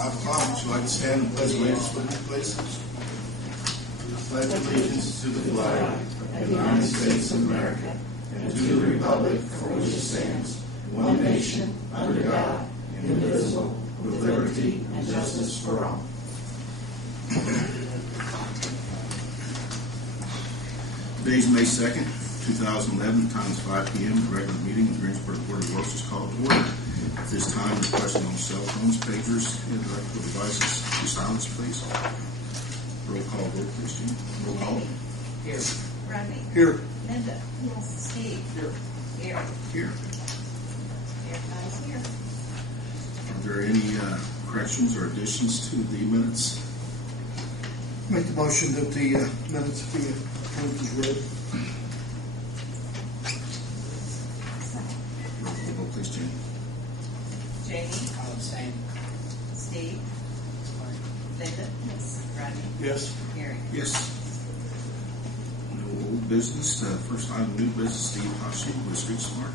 I promise you, I'd stand and pledge allegiance with me, please. Pledge allegiance to the flag of the United States of America and to the republic for which it stands, one nation, under God, indivisible, with liberty and justice for all. Today's May 2nd, 2011, time is 5 p.m. The regular meeting of the Greensburg Board of Works is called to order. At this time, requesting on cell phones, pagers, and electrical devices be silenced, please. Roll call vote, please, Jean. Roll call. Here. Rodney. Here. Linda. Yes. Steve. Here. Here. Here. Everybody's here. Are there any corrections or additions to the minutes? Make the motion that the minutes be approved as read. Roll call vote, please, Jean. Jamie. I'll abstain. Steve. Linda. Yes. Rodney. Yes. Gary. Yes. No old business. First item, new business, Steve Hossie with Street Smart.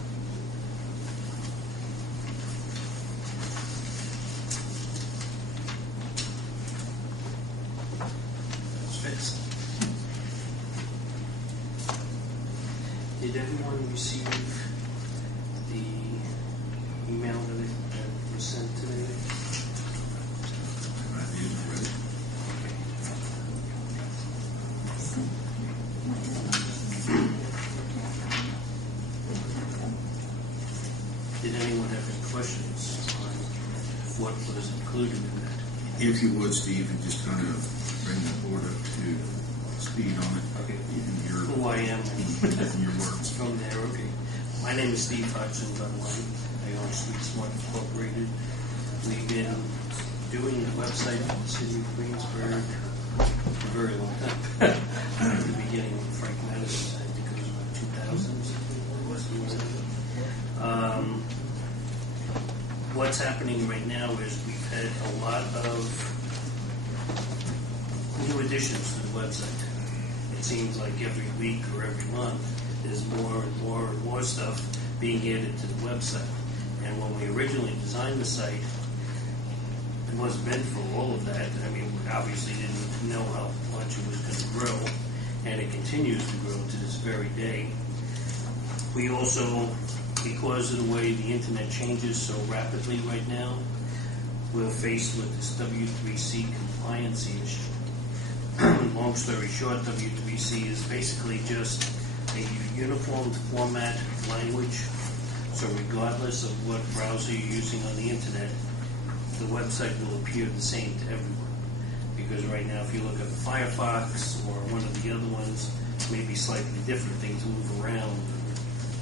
Fixed. Did everyone receive the email that was sent today? I did read it. Did anyone have any questions on what was included in that? If you would, Steve, and just kind of bring the board up to speed on it. Okay. In your, Who I am in your words. from there, okay. My name is Steve Hudson, by the way. I own Street Smart Incorporated. We've been doing the website for the city of Greensburg for a very long time. At the beginning of Frank Madison, I think it was about 2000s. What's happening right now is we've had a lot of new additions to the website. It seems like every week or every month there's more and more and more stuff being added to the website. And when we originally designed the site, it wasn't meant for all of that. I mean, we obviously didn't know how much it was going to grow, and it continues to grow to this very day. We also, because of the way the internet changes so rapidly right now, we're faced with this W3C compliance issue. Long story short, W3C is basically just a uniformed format of language. So regardless of what browser you're using on the internet, the website will appear the same to everyone. Because right now, if you look at Firefox or one of the other ones, maybe slightly different, things move around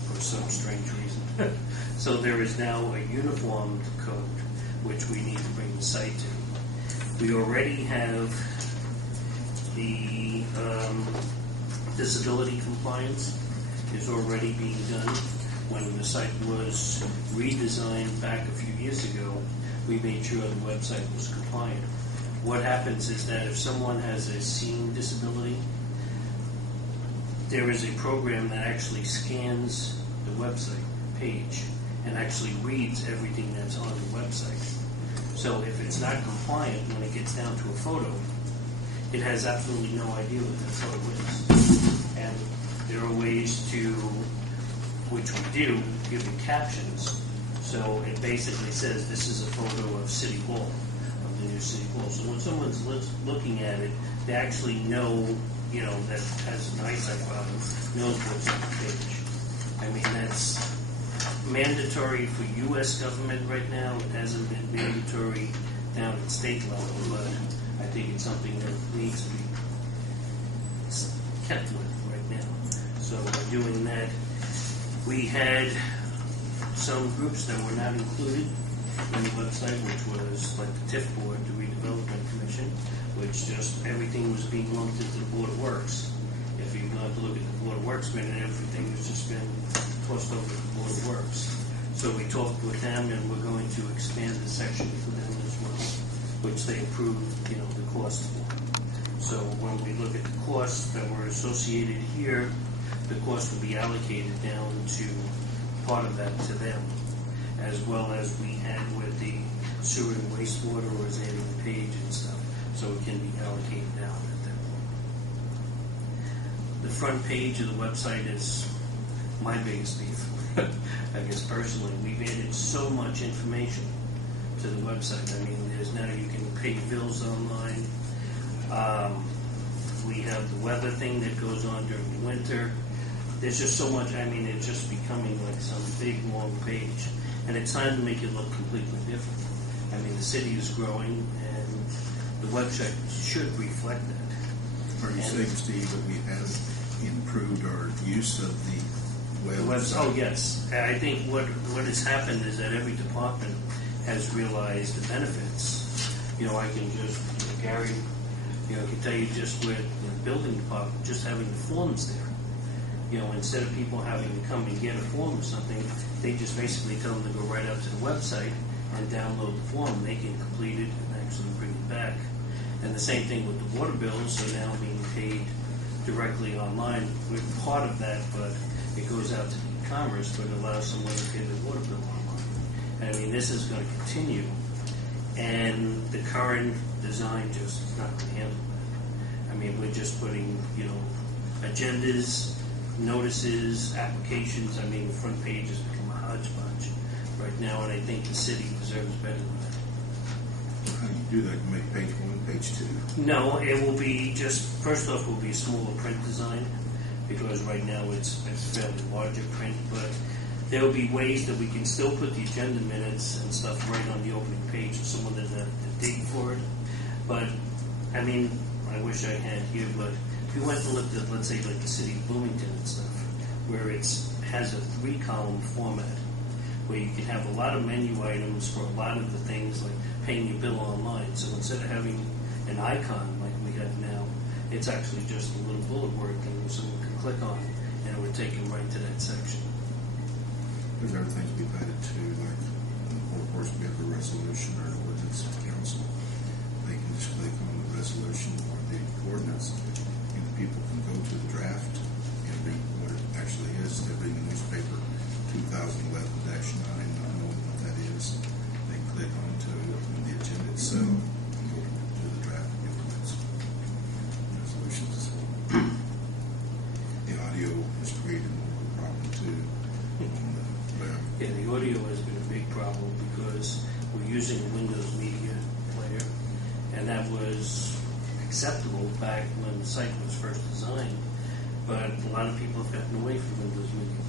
for some strange reason. So there is now a uniformed code which we need to bring the site to. We already have the disability compliance is already being done. When the site was redesigned back a few years ago, we made sure the website was compliant. What happens is that if someone has a seeing disability, there is a program that actually scans the website page and actually reads everything that's on the website. So if it's not compliant when it gets down to a photo, it has absolutely no idea what that photo is. And there are ways to, which we do, give it captions. So it basically says this is a photo of City Hall, of the new City Hall. So when someone's looking at it, they actually know, that has an eyesight problem, knows what's on the page. I mean, that's mandatory for U.S. government right now. It hasn't been mandatory down at state level, but I think it's something that needs to be kept with right now. So by doing that, we had some groups that were not included in the website, which was like the TIF board, the Redevelopment Commission, which just everything was being lumped into the Board of Works. If you've gone to look at the Board of Works minute, everything has just been tossed over to the Board of Works. So we talked with them, and we're going to expand the section for them as well, which they approved, the cost for. So when we look at the costs that were associated here, the cost will be allocated down to part of that to them, as well as we had with the sewer and wastewater, or is adding the page and stuff, so it can be allocated out at that point. The front page of the website is my biggest beef. I guess personally, we've added so much information to the website. I mean, there's now you can pay bills online. We have the weather thing that goes on during the winter. There's just so much. I mean, it's just becoming like some big, long page. And it's time to make it look completely different. I mean, the city is growing, and the website should reflect that. Are you saying, Steve, that we have improved our use of the website? Oh, yes. I think what has happened is that every department has realized the benefits. You know, I can just, Gary, I can tell you just with the building department, just having the forms there. You know, instead of people having to come and get a form or something, they just basically tell them to go right up to the website and download the form. They can complete it and actually bring it back. And the same thing with the water bills are now being paid directly online. We're part of that, but it goes out to e-commerce, but it allows someone to pay their water bill online. And I mean, this is going to continue, and the current design just is not going to handle that. I mean, we're just putting, agendas, notices, applications. I mean, the front page has become a hodgepodge right now, and I think the city deserves better than that. How do you do that? You make page 1, page 2? No, it will be just, first off, will be a smaller print design, because right now it's fairly larger print, but there will be ways that we can still put the agenda minutes and stuff right on the opening page so someone doesn't have to dig for it. But, I mean, I wish I had here, but if you went and looked at, let's say, like the city of Bloomington and stuff, where it has a 3-column format, where you can have a lot of menu items for a lot of the things, like paying your bill online. So instead of having an icon like we have now, it's actually just a little bullet word thing someone can click on, and it would take them right to that section. There's other things we've added to, like, of course, we have the resolution or ordinance of council. They can just click on the resolution or the ordinance, and people can go to the draft and read what it actually is. They're reading the newspaper 2011-9, not knowing what that is. They click onto the agenda itself and go to the draft of the ordinance. Resolutions as well. The audio has created more of a problem too. Yeah, the audio has been a big problem because we're using a Windows Media Player, and that was acceptable back when the site was first designed, but a lot of people have gotten away from Windows Media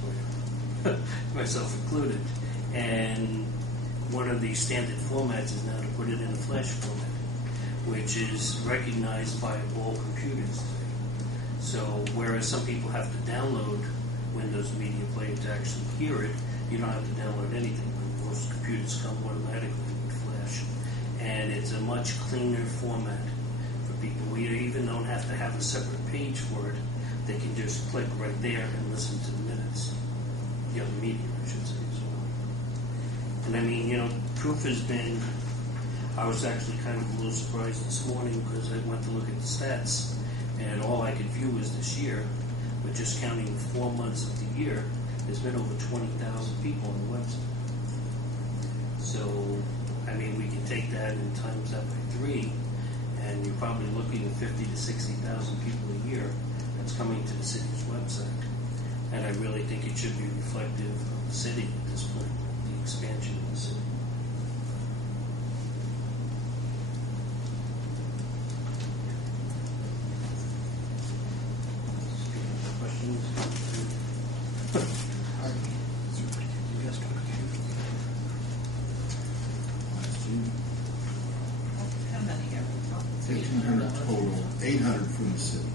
Player, myself included. And one of the standard formats is now to put it in a Flash format, which is recognized by all computers today. So whereas some people have to download Windows Media Player to actually hear it, you don't have to download anything. Most computers come automatically with Flash. And it's a much cleaner format for people. We even don't have to have a separate page for it. They can just click right there and listen to the minutes. The other media, I should say, as well. And I mean, proof has been, I was actually kind of a little surprised this morning because I went to look at the stats, and all I could view was this year, but just counting 4 months of the year, there's been over 20,000 people on the website. So, I mean, we can take that and times that by 3, and you're probably looking at 50 to 60,000 people a year that's coming to the city's website. And I really think it should be reflective of the city at this point, the expansion of the city. Questions? How many are we talking? 1,500 total, 800 from the city.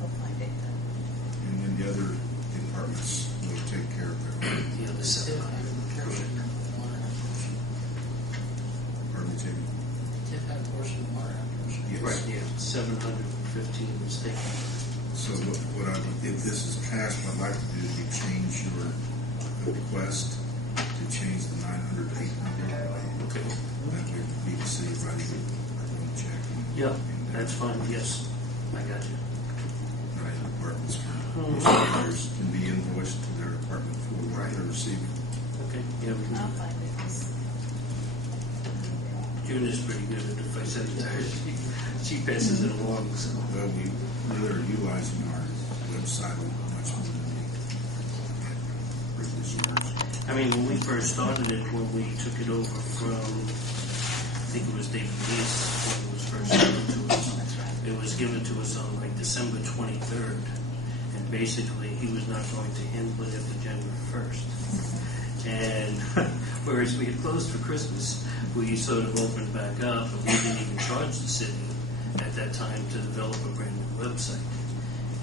We'll find it then. And then the other departments will take care of their own. The other 700. Pardon me, Jamie? Yes. Right, yeah, 715 was taken. So if this is passed, what I'd like to do is change your request to change the 900 to 800. Okay. That way we can see writing on the check. Yeah, that's fine, yes. I got you. Right, departments can be invoiced to their department for what they're receiving. Okay, yeah, we I'll can. find it. Kuna's pretty good at it. If I send it to her, she passes it along. So. Well, we really are utilizing our website much more than previous years. I mean, when we first started it, when we took it over from, I think it was David Lease, when it was first given to us. It was given to us on like December 23rd. And basically, he was not going to handle it after January 1st. And whereas we had closed for Christmas, we sort of opened back up, and we didn't even charge the city at that time to develop a brand new website.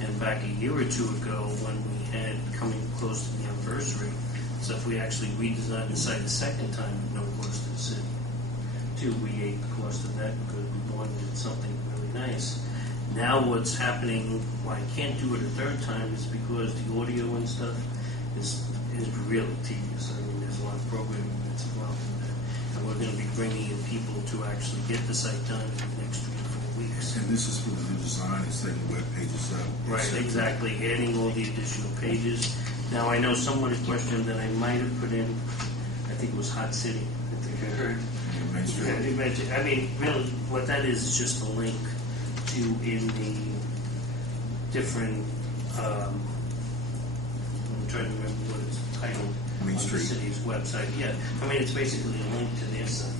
And back a year or two ago, when we had coming close to the anniversary, so if we actually redesigned the site a second time at no cost to the city, too, we ate the cost of that because we wanted something really nice. Now what's happening, why I can't do it a third time, is because the audio and stuff is really tedious. I mean, there's a lot of programming that's involved in that. And we're going to be bringing in people to actually get the site done in the next 3 to 4 weeks. And this is for the new design, it's taking web pages up. Right, exactly, adding all the additional pages. Now, I know someone had questioned that I might have put in, I think it was Hot City, I think I heard. Main Street. Yeah, you mentioned, I mean, really, what that is just a link to in the different, I'm trying to remember what it's titled Main on Street. the city's website. Yeah, I mean, it's basically a link to their site.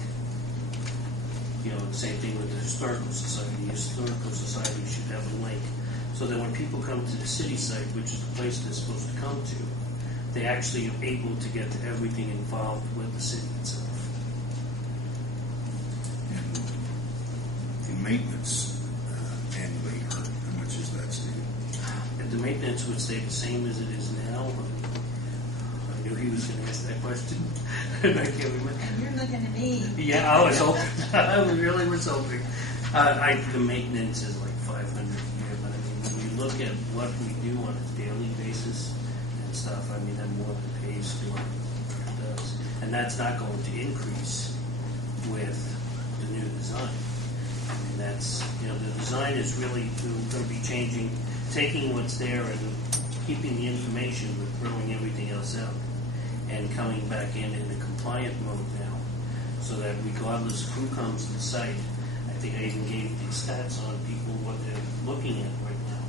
You know, the same thing with the Historical Society. The Historical Society should have a link so that when people come to the city site, which is the place they're supposed to come to, they actually are able to get to everything involved with the city itself. And the maintenance annually, or how much is that, Steve? And the maintenance would stay the same as it is now. I knew he was going to ask that question, and I can't remember. And you're looking at me. Yeah, I was hoping. I really was hoping. The maintenance is like $500 a year, but I mean, when you look at what we do on a daily basis and stuff, I mean, that more than pays for what it does. And that's not going to increase with the new design. I mean, that's, you know, the design is really going to be changing, taking what's there and keeping the information, but throwing everything else out and coming back in a compliant mode now, so that regardless of who comes to the site, I think I even gave the stats on people what they're looking at right now.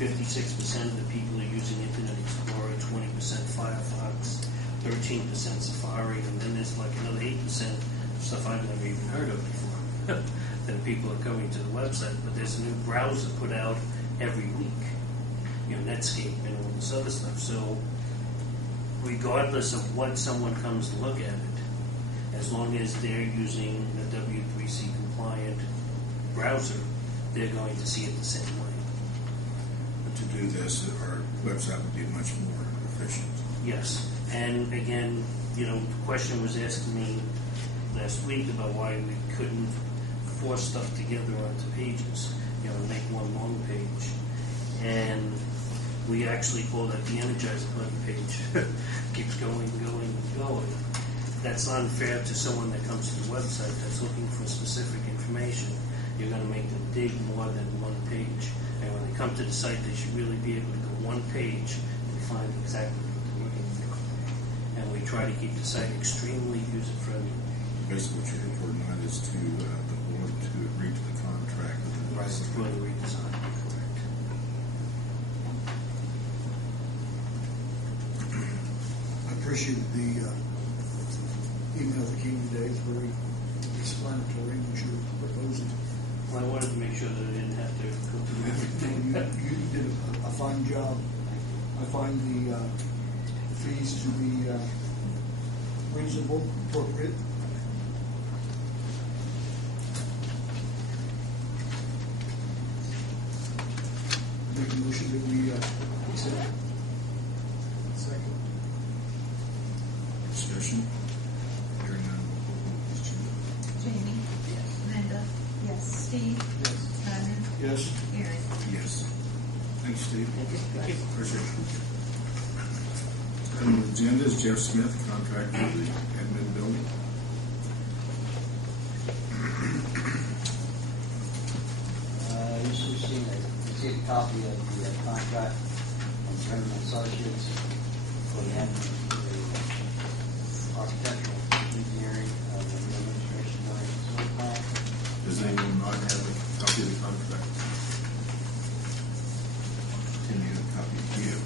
56% of the people are using Internet Explorer, 20% Firefox, 13% Safari, and then there's like another 8% stuff I've never even heard of before. That people are coming to the website, but there's a new browser put out every week. You know, Netscape and all this other stuff. So regardless of what someone comes to look at it, as long as they're using a W3C compliant browser, they're going to see it the same way. But to do this, our website would be much more efficient. Yes. And again, you know, the question was asked to me last week about why we couldn't force stuff together onto pages, you know, make one long page. And we actually call that the Energizer Button page. Keeps going, going, going. That's unfair to someone that comes to the website that's looking for specific information. You're going to make them dig more than one page. And when they come to the site, they should really be able to go one page and find exactly what they're looking for. And we try to keep the site extremely user-friendly. Basically, what you're reporting on is to the board to agree to the contract. Right, for the redesign, correct. I appreciate the email that came today. It's very explanatory. We should propose it. Well, I wanted to make sure that I didn't have to go through everything. You did a fine job. I find the fees to be reasonable, appropriate. Make a motion that we accept. Second. Discussion? Hearing none, roll call vote, please, Judy. Jamie? Yes. Linda? Yes. Steve? Yes. Simon? Yes. Aaron? Yes. Thanks, Steve. Thank you. Appreciate it. Item on the agenda is Jeff Smith, contract for the admin building. You should have received a copy of the contract from Herbert Associates for the architectural engineering of the new administration building as building plan. Does anyone not have a copy of the contract? Tim, you have a copy of you.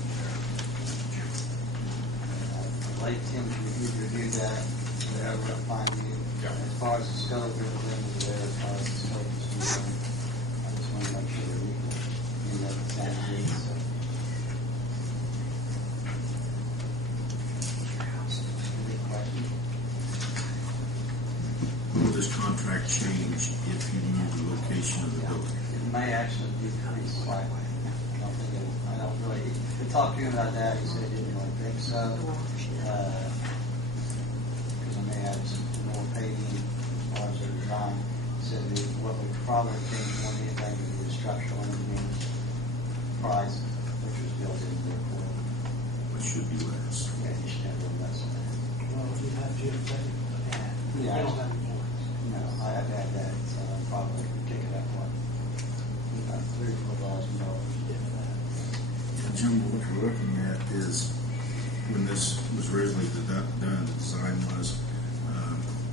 I'd like Tim to review that, whatever I find you. Yeah. As far as the scope, everything is there, as far as the scope is concerned. I just want to make sure that we can end up with that deed, so. Any questions? Will this contract change if you move the location of the building? It may actually decrease slightly. I don't really, we talked to him about that, he said he didn't really think so. Because I may add some more paving as far as the design. Said that what would probably change more than anything would be the structural engineering price, which was built into their quote. Which should be less. Yeah, you should have a little less than that. Well, you have geotechnical to add. You Yeah. don't have any points. No, I have to add that, so I probably could kick it up, what, about $3,000-$4,000. Jim, what we're looking at is, when this was originally done, the design was,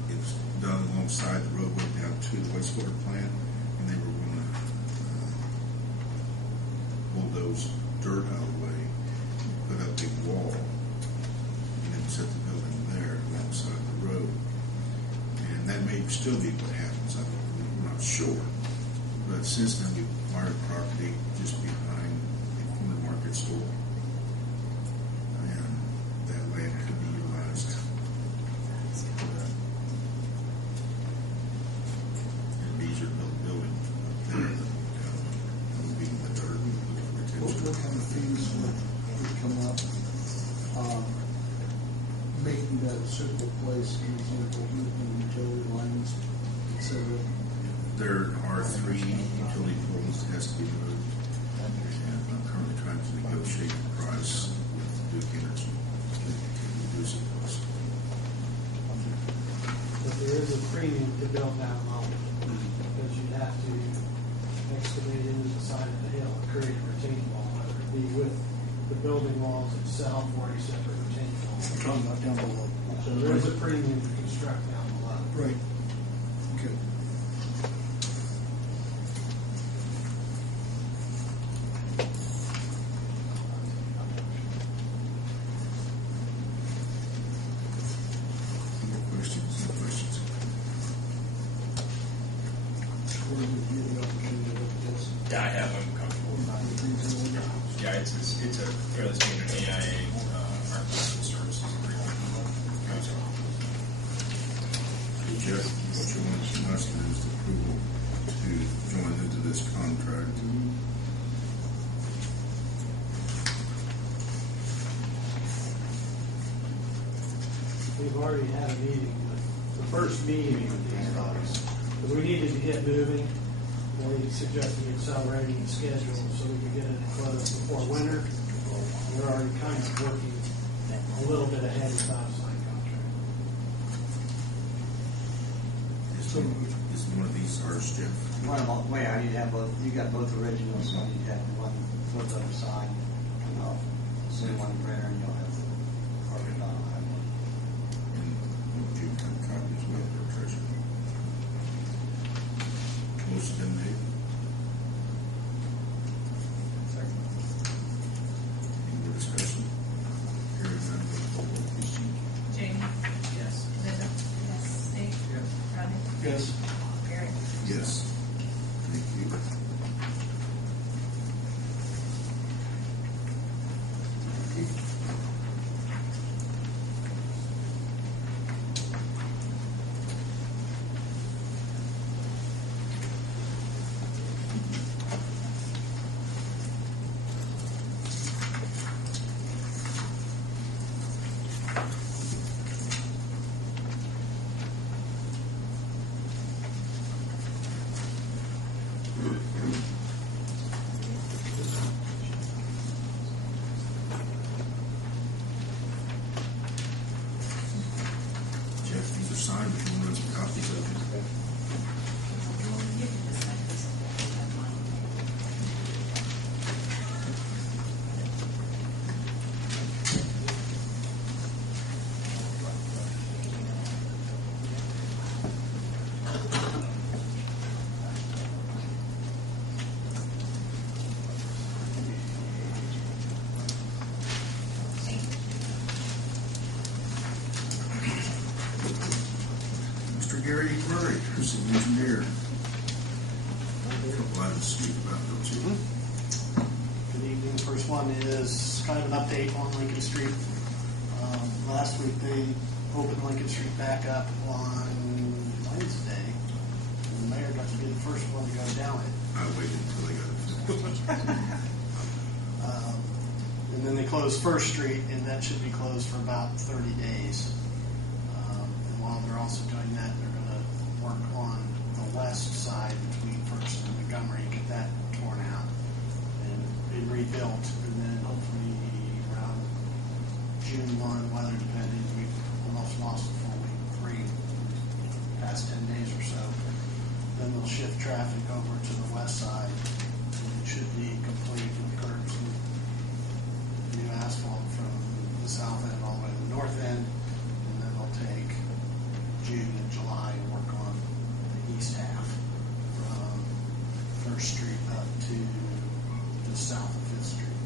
it was done alongside the roadway down to the wastewater plant, and they were going to bulldoze dirt out of the way, put up a big wall, and then set the building there alongside the road. And that may still be what happens, I'm not sure. But since then, we acquired property just behind the corner market store. And that land could be utilized. And it'd be easier to build a building up there than moving the dirt and What retention. kind of fees would come up? Making that a suitable place, for example, moving utility lines, et cetera. There are 3 utility poles that has to be moved. And I'm currently trying to negotiate the price with Duke Energy to reduce the cost. But there is a premium to build that low, because you'd have to excavate into the side of the hill and create a retaining wall, whether it be with the building walls itself or a separate retaining wall. I'm talking about down below. So there is a premium to construct down below. Right. Okay. Any more questions? No questions? What do we give the opportunity to look at this? Yeah, I have. I'm comfortable. Yeah, it's a fairly standard AIA architectural services agreement. Jeff, what you want from us is the approval to join into this contract. We've already had a meeting, the first meeting with these guys, because we needed to get moving. We suggested accelerating the schedule so we could get it closed before winter. We're already kind of working a little bit ahead of time signed contract. Is one of these ours, Jeff? One of them, wait, I need to have both, you got both originals, so I need to have one flip over signed, and I'll send one printer, and you'll have the Herbert, I'll have one. And would you kind of copy as well, or treasurer? Motion been made. Any more discussion? Hearing none, roll call, please, Jean. Jamie? Yes. Linda? Yes. Steve? Yes. Rodney? Yes. Gary? Yes. Thank you. Gary Murray, city engineer. A couple items to speak about, don't you? Good evening. First one is kind of an update on Lincoln Street. Last week they opened Lincoln Street back up on Wednesday. And the mayor got to be the first one to go down it. I waited until they got it finished. And then they closed First Street, and that should be closed for about 30 days. And while they're also doing that, they're going to work on the west side between First and Montgomery, get that torn out and rebuilt. And then hopefully around June 1, weather depending, we've almost lost a full week, past 10 days or so. Then they'll shift traffic over to the west side. And it should be complete with curbs and new asphalt from the south end all the way to the north end. And then they'll take June and July and work on the east half from First Street up to the south of Fifth Street.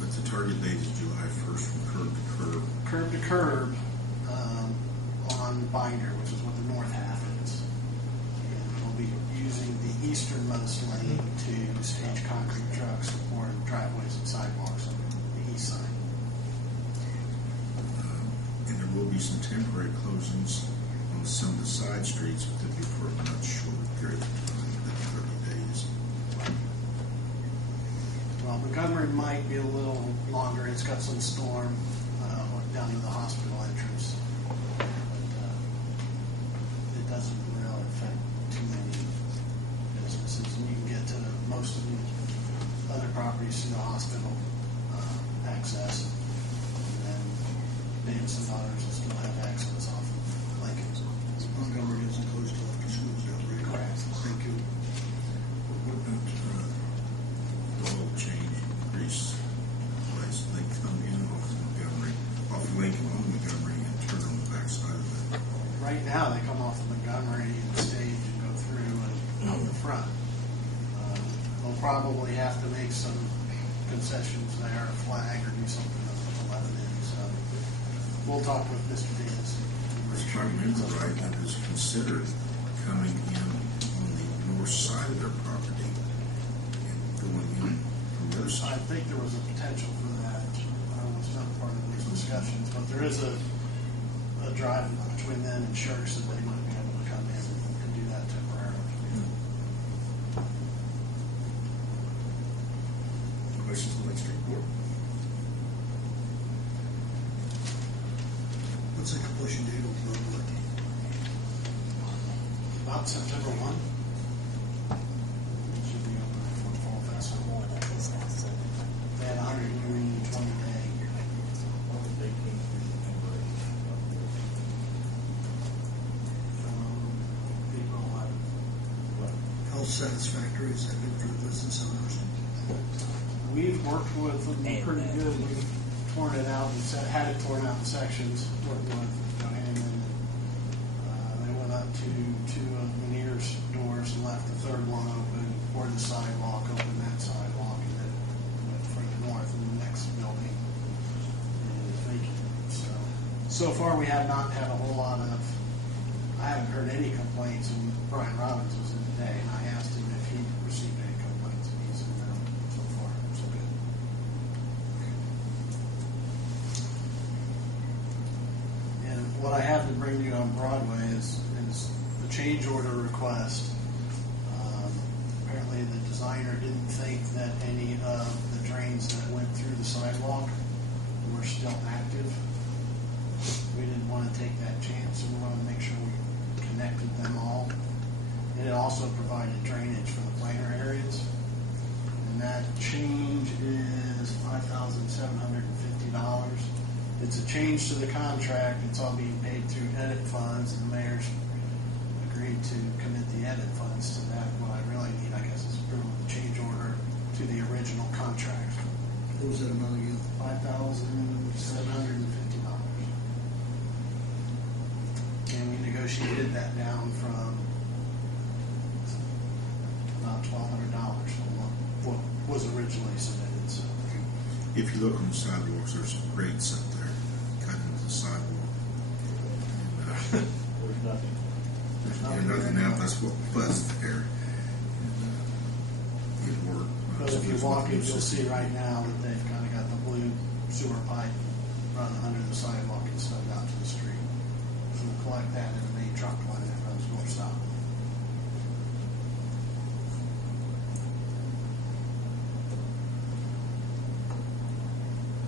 But the target date is July 1st from curb to curb. Curb to curb on Binder, which is what the north half is. And we'll be using the easternmost lane to stage concrete trucks or driveways and sidewalks on the east side. And there will be some temporary closings on some of the side streets, but they'll be for a much shorter period of time than 30 days. Well, Montgomery might be a little longer. It's got some storm down to the hospital entrance. But it doesn't really affect too many businesses. And you can get to most of the other properties through the hospital access. And then Davis and Daughters will still have access off of Lincoln. Montgomery isn't closed till after school's out, right? Correct. Thank you. What about the oil change increase? Place they come in off Montgomery, off Lincoln on Montgomery, and turn on the backside of it. Right now, they come off of Montgomery and stage and go through and out the front. They'll probably have to make some concessions there, a flag, or do something at 11 in. So we'll talk with Mr. Davis. If I remember right, that is considered coming in on the north side of their property and going in from the other I side. think there was a potential for that. It's not part of these discussions, but there is a drive between them and Shirks that they might be able to come in and do that temporarily. Questions on Lake Street Board? What's the completion date on Broadway? About September 1. It should be open for the fall festival. They had 120 day. April 11. How satisfactory is that been for the business owners? We've worked with them pretty good. We've torn it out and had it torn out in sections. Worked with Johann, and they went up to two of Meniere's doors and left the third one open, or the sidewalk, opened that sidewalk, and then went further north in the next building is vacant. So far we have not had a whole lot of. I haven't heard any complaints, and Brian Robbins was in today, and I asked him if he received any complaints, and he said no. So far, so good. And what I have to bring you on Broadway is the change order request. Apparently the designer didn't think that any of the drains that went through the sidewalk were still active. We didn't want to take that chance, and we wanted to make sure we connected them all. And it also provided drainage for the planar areas. And that change is $5,750. It's a change to the contract. It's all being paid through edit funds, and the mayor's agreed to commit the edit funds to that. What I really need, I guess, is approval of the change order to the original contract. What was that amount again? $5,750. And we negotiated that down from about $1,200 from what was originally submitted. So If you look on the sidewalks, there's some grates up there cut into the sidewalk. And, There's nothing. And nothing else, that's what plus there. It worked. But if you walk it, you'll see right now that they've kind of got the blue sewer pipe running under the sidewalk instead of out to the street. So we'll collect that in the main trunk line that runs north-south.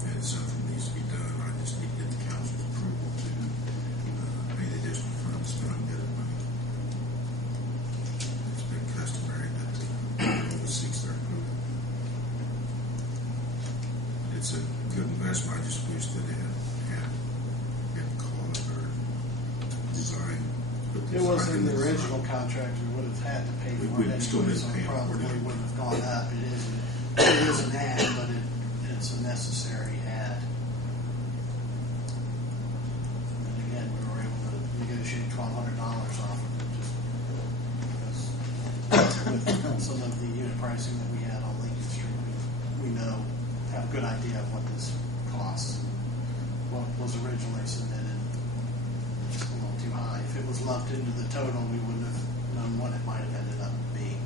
And something needs to be done. I just need to get the council's approval to pay the additional funds to get it money. It's been customary that the seeks their approval. It's a good investment. I just wish that it had been called or designed. It was in the original contract, we would have had to pay for We it still anyway, didn't so pay it for it. probably wouldn't have gone up. It is an ad, but it's a necessary ad. And again, we were able to negotiate $1,200 off of it just because with some of the unit pricing that we had on Lincoln Street, we know, have a good idea of what this costs. What was originally submitted, just a little too high. If it was lumped into the total, we wouldn't have known what it might have ended up being.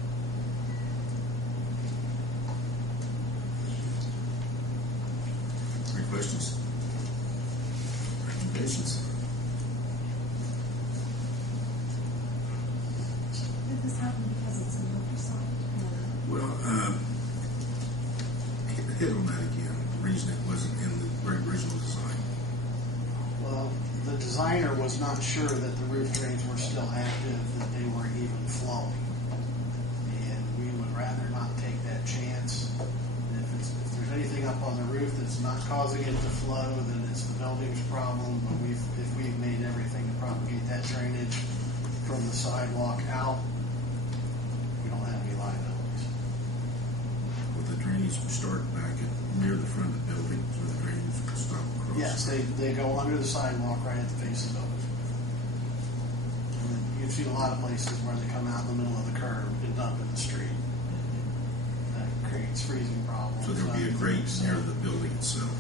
Any questions? Recommendations? Did this happen because it's an oversight? Well, hit on that again. The reason it wasn't in the very original design. Well, the designer was not sure that the roof drains were still active, that they were even flowing. And we would rather not take that chance. And if there's anything up on the roof that's not causing it to flow, then it's the building's problem. But if we've made everything to propagate that drainage from the sidewalk out, we don't have any liabilities. With the drainage start back near the front of the building, so the drainage will stop across. Yes, they go under the sidewalk right at the face of the building. And then you've seen a lot of places where they come out in the middle of the curb and dump in the street. That creates freezing problems. So there'll be a grate near the building itself.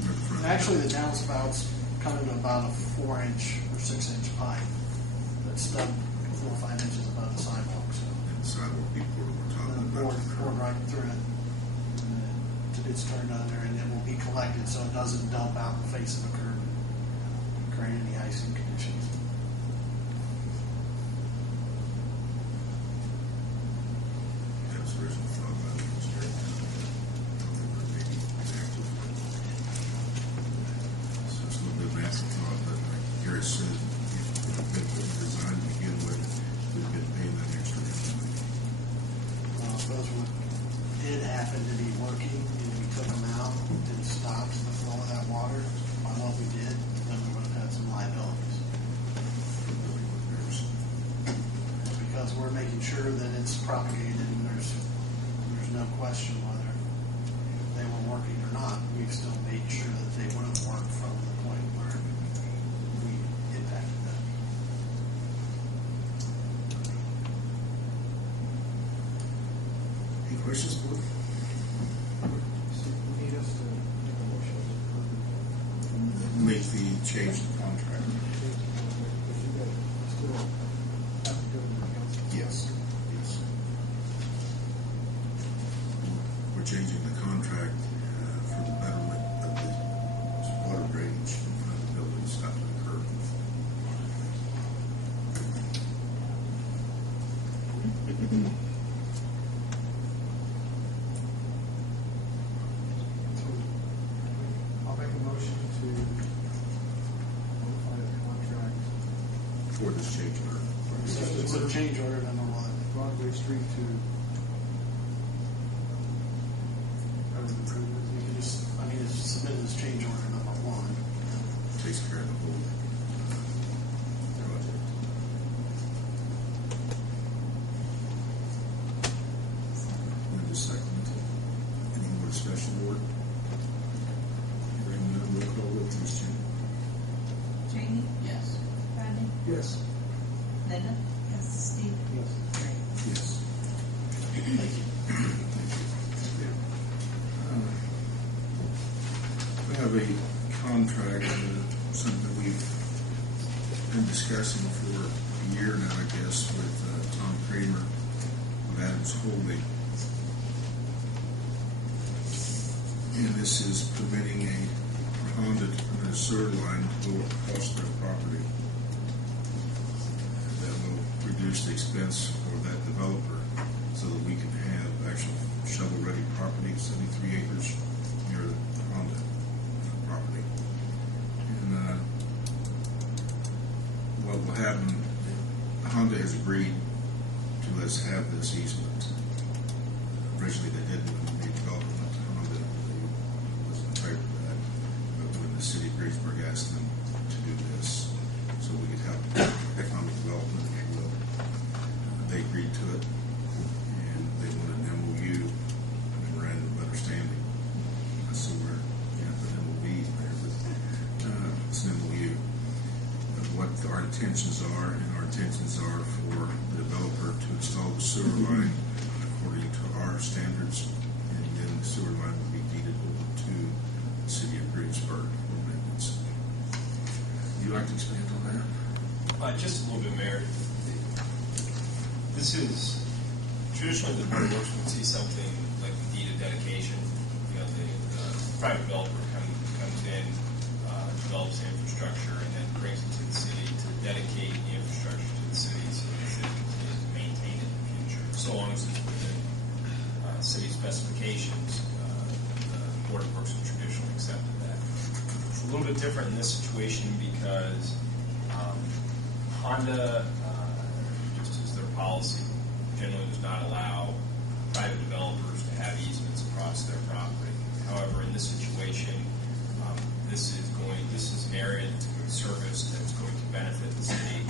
Near the front. Actually, the downspouts come into about a 4-inch or 6-inch pipe that's stuck 4 or 5 inches above the sidewalk. So And the sidewalk be poured over top and of then it. poured right through it. And then it's turned under and it will be collected so it doesn't dump out in the face of a curb and create any icing conditions. That was the original thought about it. Was very, maybe inactive. So it's a little bit of an afterthought, but like Gary said, if it had been put in design to begin with, we'd been paying that extra. Those did happen to be working, and we took them out and stopped the flow of that water. On what we did, then we would have had some liabilities. Because we're making sure that it's propagated, and there's no question whether they were working or not. We've still made sure that they would have worked from the point where we impacted them. Any questions, board? We need us to make a motion to approve Make the change in the contract. it. Because you guys still have to go to the council. Yes, yes. We're changing the contract for the betterment of the water drainage in front of the buildings up to the curb. I'll make a motion to modify the contract For this change order. So it's a change order number 1. Broadway Street to Herbert improvement. You can just, it's submitted as change order number 1. Takes care of the whole project. And the second, any more discussion, board? Hearing none, roll call vote, please, Jim. Jamie? Yes. Rodney? Yes. Linda? Yes. Steve? Yes. Ray? Yes. Thank you. We have a contract, something that we've been discussing for a year now, I guess, with Tom Kramer of Adams Holding. And this is permitting a Honda to permit a sewer line to go across their property. That will reduce the expense for that developer so that we can have actual shovel-ready property, 73 acres near the Honda property. And what will happen, Honda has agreed to let us have this easement. Originally they didn't when they developed it. Honda was in favor of that. But when the city of Greensburg asked them to do this, so we could have economic development, if you will, they agreed to it. And they wanted an MOU, memorandum of understanding. So we're, the MOUs there, but it's an MOU. What our intentions are, and our intentions are for the developer to install the sewer line according to our standards, and then the sewer line will be deeded over to the city of Greensburg for maintenance. Would you like to expand on that? Just a little bit, Mayor. This is traditionally the board works would see something like the deed of dedication. You know, the private developer comes in, develops the infrastructure, and then brings it to the city to dedicate the infrastructure to the city so the city can maintain it in the future. So long as it's within city specifications, the Board of Works have traditionally accepted that. It's a little bit different in this situation because Honda, just as their policy, generally does not allow private developers to have easements across their property. However, in this situation, this is an area that's going to service that's going to benefit the city,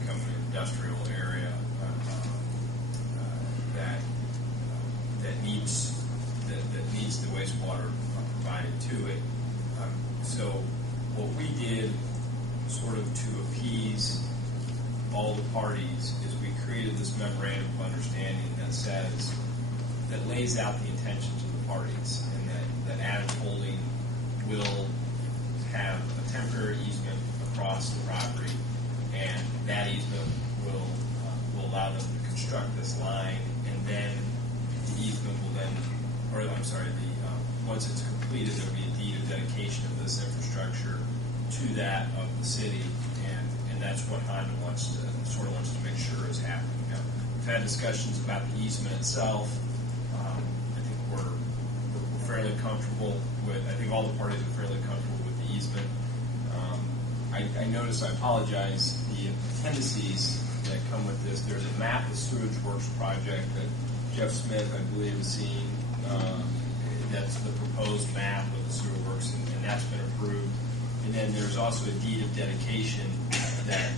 become an industrial area that needs the wastewater provided to it. So what we did, sort of to appease all the parties, is we created this memorandum of understanding that lays out the intentions of the parties, and that Adams Holding will have a temporary easement across the property, and that easement will allow them to construct this line, and then the easement will then, once it's completed, there will be a deed of dedication of this infrastructure to that of the city, and that's what Honda wants to make sure is happening. Now, we've had discussions about the easement itself. I think we're fairly comfortable with. I think all the parties are fairly comfortable with the easement. I noticed. I apologize. The appendices that come with this. There's a map of the sewage works project that Jeff Smith, I believe, has seen. That's the proposed map of the sewer works, and that's been approved. And then there's also a deed of dedication that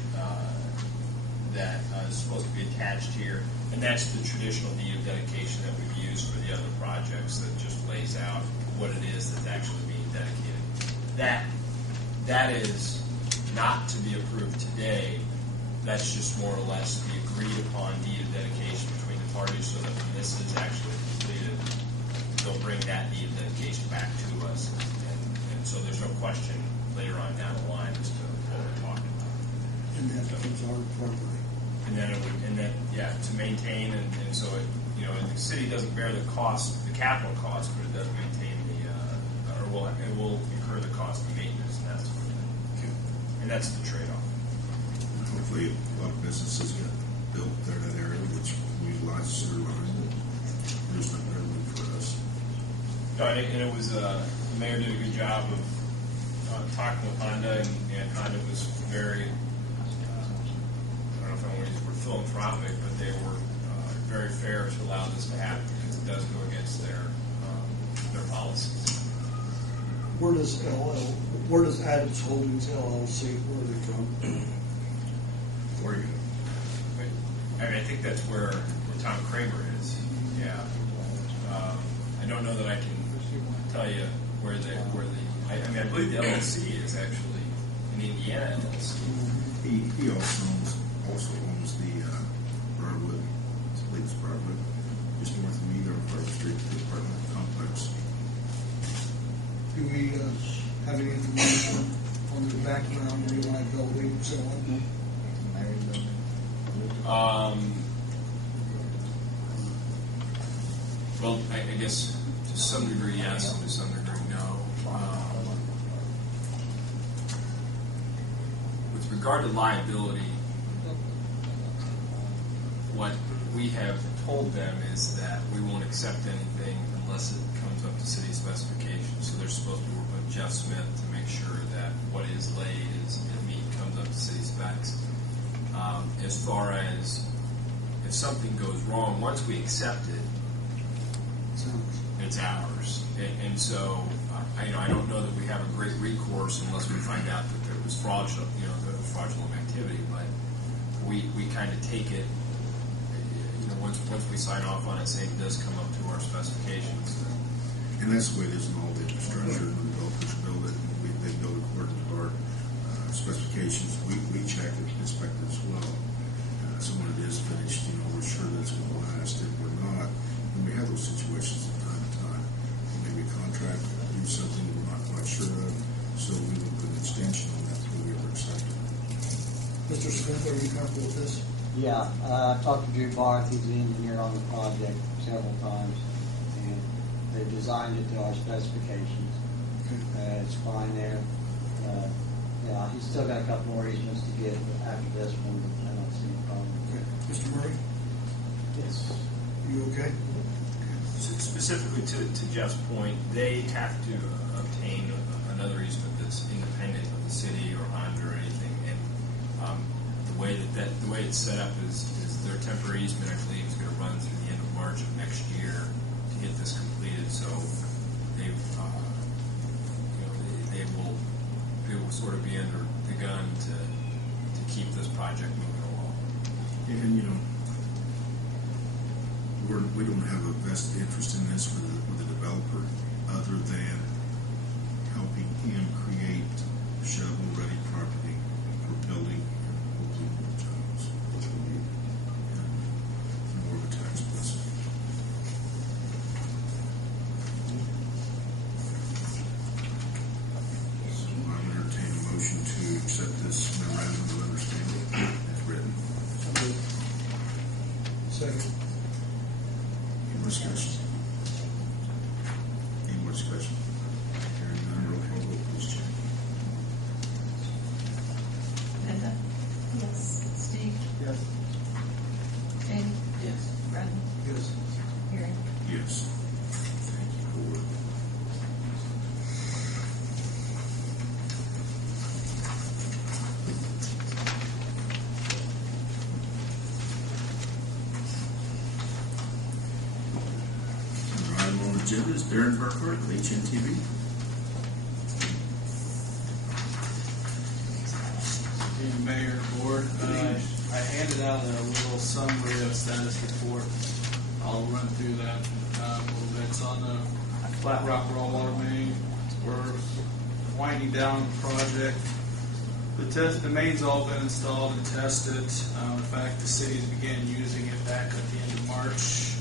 is supposed to be attached here, and that's the traditional deed of dedication that we've used for the other projects that just lays out what it is that's actually being dedicated. That is not to be approved today. That's just more or less the agreed upon deed of dedication between the parties, so that when this is actually completed, they'll bring that deed of dedication back to us, and so there's no question later on down the line as to what we're talking about. And that becomes our property. And then to maintain, and so the city doesn't bear the cost, the capital cost, but it does maintain it will incur the cost of maintenance, and that's the trade-off. Hopefully, a lot of businesses get built there in that area, which utilize sewer line. There's no better room for us. No, and it was the mayor did a good job of talking with Honda, and Honda was very, I don't know if I want to use the word philanthropic, but they were very fair to allow this to happen because it does go against their policies. Where does Adams Holdings LLC, where are they from? Oregon. I think that's where Tom Kramer is. Yeah. I don't know that I can tell you where I believe the LLC is actually an Indiana LLC. He also owns the Broadwood, I believe it's Broadwood, just north of me there on Broadwood Street, the apartment complex. Do we have any information on the background, reliability, and so on? Murray Lincoln Well, I guess to some degree yes, and to some degree no. With regard to liability, what we have told them is that we won't accept anything unless it comes up to city specifications. So they're supposed to work with Jeff Smith to make sure that what is laid comes up to city specs. As far as if something goes wrong, once we accept it, it's ours. And so, I don't know that we have a great recourse unless we find out that there was fraudulent activity. But we kind of take it. Once we sign off on it, saying it does come up to our specifications. And that's the way it is in all the infrastructure. When developers build it, they build according to our specifications. We check it, inspect it as well. So when it is finished, we're sure that's going to last. If we're not, and we have those situations from time to time. Maybe a contract do something we're not quite sure of, so we will put an extension on that before we ever accept it. Mr. Smith, are you comfortable with this? Yeah, I talked to Drew Barth, he's the engineer on the project several times, and they've designed it to our specifications. Okay. It's fine there. Yeah, he's still got a couple more easements to get after this one, but I don't see a problem. Okay. Mr. Murray, Yes. you okay? Specifically to Jeff's point, they have to obtain another easement that's independent of the city or HUD or anything. And the way it's set up is their temporary easement, I believe, is going to run through the end of March of next year to get this completed. So they will sort of be under the gun to keep this project moving along. And we don't have a vested interest in this with the developer, other than helping him create shovel-ready property for building and hopefully more jobs, which will be more of a tax blessing. So I would entertain a motion to accept this memorandum of understanding as written. Second. Any more discussion? Any more discussion? Hearing none, roll call vote, please, Jane. Linda? Yes. Steve? Yes. Jamie? Yes. Brendan? Yes. Gary? Yes. Thank you, Board. Another item on the agenda is Darren Burkhart of HNTV. Mayor, Board, I handed out a little summary of status report. I'll run through that a little bit. It's on the Flat Rock Raw Water Main. We're winding down the project. The main's all been installed and tested. In fact, the cities began using it back at the end of March.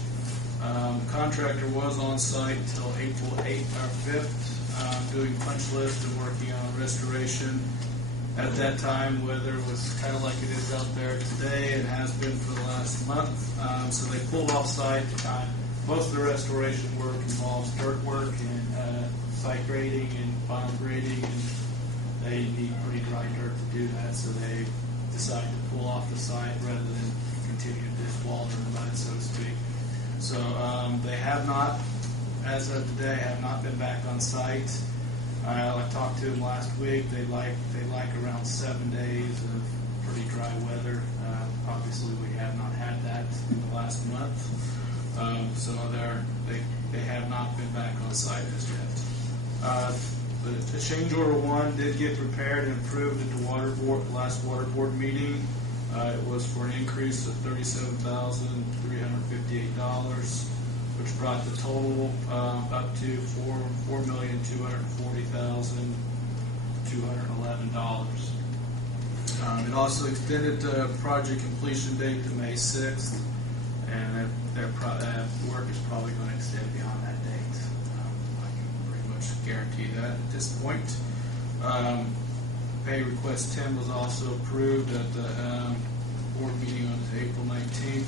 The contractor was on site until April 8th or 5th, doing punch list and working on restoration. At that time, weather was kind of like it is out there today and has been for the last month. So they pulled off site. Most of the restoration work involves dirt work and site grading and final grading, and they need pretty dry dirt to do that. So they decided to pull off the site rather than continue to just wallow in the mud, so to speak. So they have not, as of today, have not been back on site. I talked to them last week. They like around 7 days of pretty dry weather. Obviously, we have not had that in the last month, so they have not been back on site as yet. The change order 1 did get prepared and approved at the last water board meeting. It was for an increase of $37,358. which brought the total up to $4,240,211. It also extended the project completion date to May 6th, and their work is probably going to extend beyond that date. I can pretty much guarantee that at this point. Pay request 10 was also approved at the board meeting on April 19th.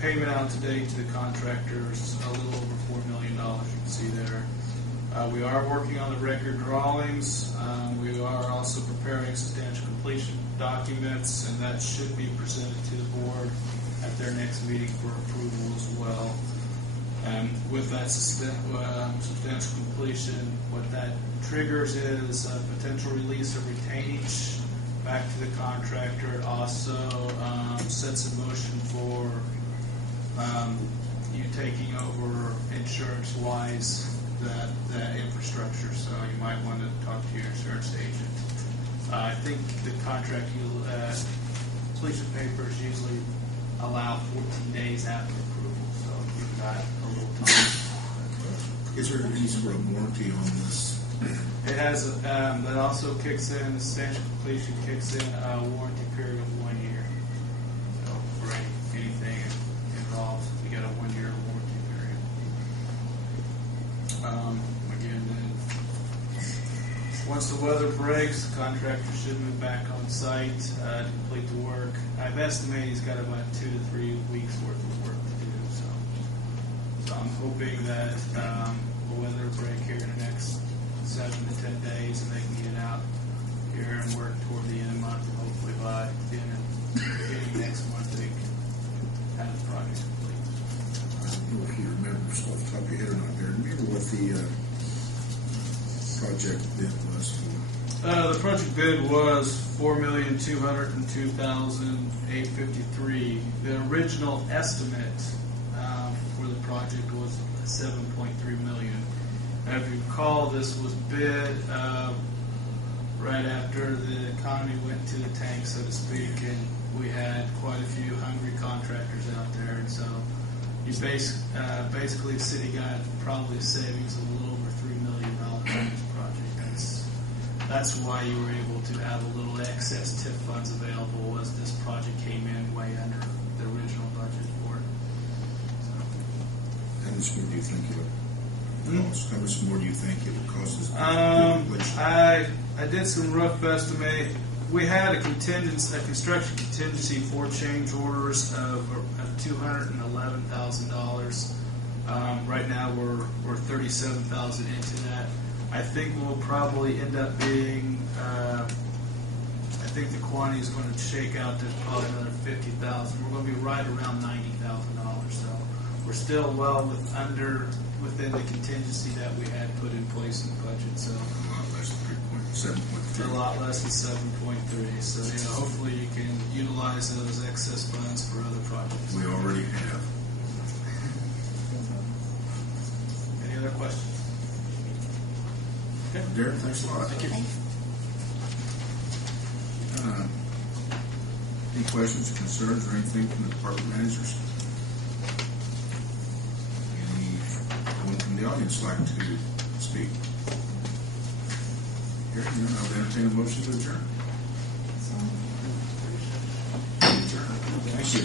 Payment out to date to the contractors a little over $4 million. You can see there. We are working on the record drawings. We are also preparing substantial completion documents, and that should be presented to the board at their next meeting for approval as well. With that substantial completion, what that triggers is a potential release of retainage back to the contractor. It also sets a motion for you taking over insurance-wise that infrastructure. So you might want to talk to your insurance agent. I think the contract completion papers usually allow 14 days after approval, so you've got a little time. Is there any sort of warranty on this? It has that also kicks in. The substantial completion kicks in a warranty period of 1 year. So for anything involved, you got a 1 year warranty period. Again, then once the weather breaks, the contractor should move back on site to complete the work. I've estimated he's got about 2 to 3 weeks worth of work to do. So I'm hoping that the weather will break here in the next 7 to 10 days, and they can get out here and work toward the end of the month, and hopefully by the end of beginning next month they can have the project complete. I don't know if you remember off the top of your head or not, Darren. Remember what the project bid was for? The project bid was $4,202,853. The original estimate for the project was $7.3 million. If you recall, this was bid right after the economy went to the tank, so to speak, and we had quite a few hungry contractors out there, and so you basically the city got probably savings of a little over $3 million on this project. That's why you were able to have a little excess TIP funds available, as this project came in way under the original budget for it. So. How much more do you think it would cost? How much more do you think it would cost us? I did some rough estimate. We had a construction contingency for change orders of $211,000. Right now we're $37,000 into that. I think we'll probably end up being. I think the quantity is going to shake out to probably another $50,000. We're going to be right around $90,000. So we're still well within the contingency that we had put in place in the budget. So A lot less than 7.3. a lot less than 7.3. So hopefully you can utilize those excess funds for other projects. We already have. Any other questions? Okay. Darren, thanks a lot. Thank you. Any questions, concerns, or anything from the department managers? Anyone from the audience like to speak? Hearing none, I'll entertain a motion to adjourn. Adjourn. Thank you.